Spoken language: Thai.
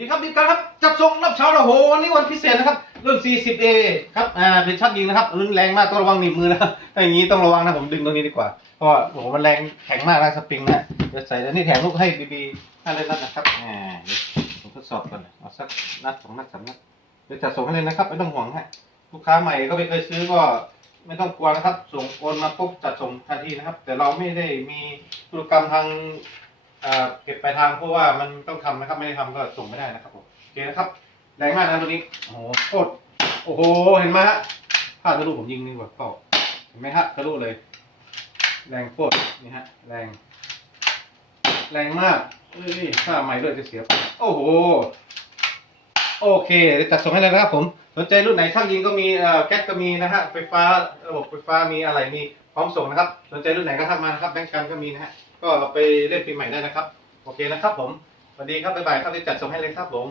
ดีครับดีครับจัดส่งรับเช้าแล้วโหวันนี้วันพิเศษนะครับรุ่น 40A ครับอ่าเป็นช็อตยิงนะครับรุ่นแรงมากต้องระวังหนีบมือนะถ้าอย่างนี้ต้องระวังนะผมดึงตรงนี้ดีกว่าเพราะว่าโอ้โหมันแรงแข็งมากนะสปริงนะเดี๋ยวใส่แล้วนี่แถมลูกให้บีบีห้าเล่นนัดนะครับอ่าผมทดสอบก่อนเอาสักนัดสองนัดสามนัดเดี๋ยวจัดส่งให้เลยนะครับไม่ต้องห่วงฮะลูกค้าใหม่ก็ไม่เคยซื้อก็ไม่ต้องกลัวนะครับ ส่งโอนมาปุ๊บจัดส่งทันทีนะครับ แต่เราไม่ได้มีธุรกรรมทาง อ่อเก็บปลายทางเพราะว่ามันต้องทำนะครับ ไม่ได้ทำก็ส่งไม่ได้นะครับผมโอเคนะครับแรงมากนะตัวนี้โอ้โหโคตรโอ้โหเห็นไหมฮะพลาดทะลุผมยิงดีกว่าเปล่าเห็นไหมฮะทะลุเลย แรงโคตรนี่ฮะ แรง แรงมากเอ้ยถ้าใหม่ด้วยจะเสียโอ้โหโอเคจัดส่งให้เลยนะครับผมสนใจรุ่นไหนช่างยิงก็มีเอ่อแก๊สก็มีนะฮะไฟฟ้าระบบไฟฟ้ามีอะไรมีพร้อมส่งนะครับ สนใจรุ่นไหนก็ทักมานะครับแบงก์กันก็มีนะฮะ ก็ไปเล่นปีใหม่ได้นะครับ โอเคนะครับผมสวัสดีครับบ๊ายบายครับที่จัดส่งให้เลยครับผม